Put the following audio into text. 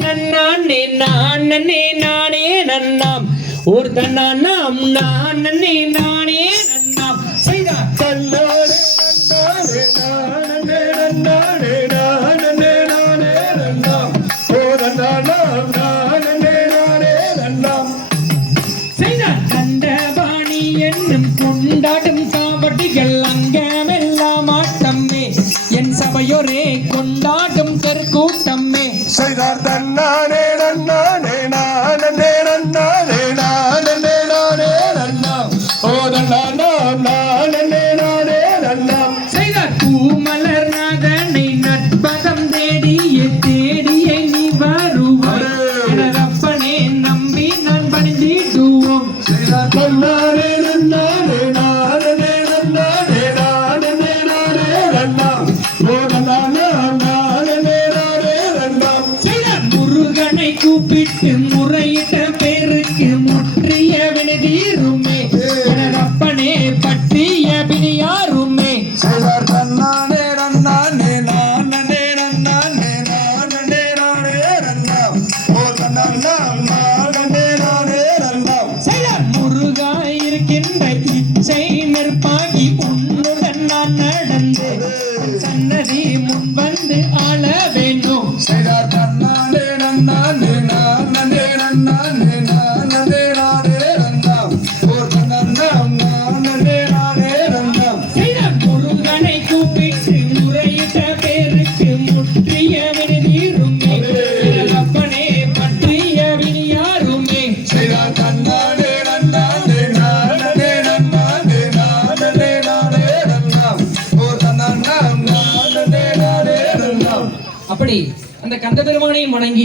நன்னானே நானே நானே நன்னாம் ஒரு தன்னாம் நானே நானே நன்னாம் செய்தார் தன்னானே நானே நானே நானே நானே நன்னாம் ஒரு தன்னாம் நானே நானே நன்னாம் செய்தார் கண்டபாணி என்னும் கொண்டாடும் சாவடிகள் அங்கமெல்லாம் ஆட்டம்மே என் சபையோரே கொண்டாடும் தெருக்கூட்டம்மே செய்தார் தன்னானே நன்னானே நானே நன்னானே நானே நானே நன்னாம் ஓ நன்னாம் நானே நானே நன்னாம் செய்தார் பூமலர் நாதனை நட்பதம் தேடிய தேடிய நீ வருவாய் அப்பனே நம்பி நான் பணிந்திடுவோம் செய்தார் தன்னானே நன்னானே நானே நன்னானே நானே நானே நன்னாம் ஓ நன்னாம் நானே நானே நன்னாம் முருகனை கூப்பிட்டு முறையிட்ட பேருக்கு முற்றிய வினதீருமே அப்பனே பற்றிய பிணியாருமே செய்தார் தன்னானே நன்னானே நானே நன்னானே நானே நானே நன்னாம் ஓ நன்னாம் நானே நானே நன்னாம் செய்தார் முருகா இருக்கின்ற இச்சை நெருப்பாகி உன்னுடன் நான் நடந்து சன்னதி முன் வந்து ஆள வேண்டும் செய்தார் தன்னானே நன்னானே நானே நன்னானே நானே நானே நன்னாம் ஓ நன்னாம் நானே நானே நன்னாம் செய்தார் முருகனை கூப்பிட்டு முறையிட்ட பேருக்கு முற்றிய வினதீருமே அப்பனே பற்றிய வினியாருமே செய்தார் தன்னானே நன்னானே நானே நன்னானே நானே நானே நன்னாம் ஓ நன்னாம் நானே நானே நன்னாம் அப்படி அந்த கந்த பெருமானை வணங்கி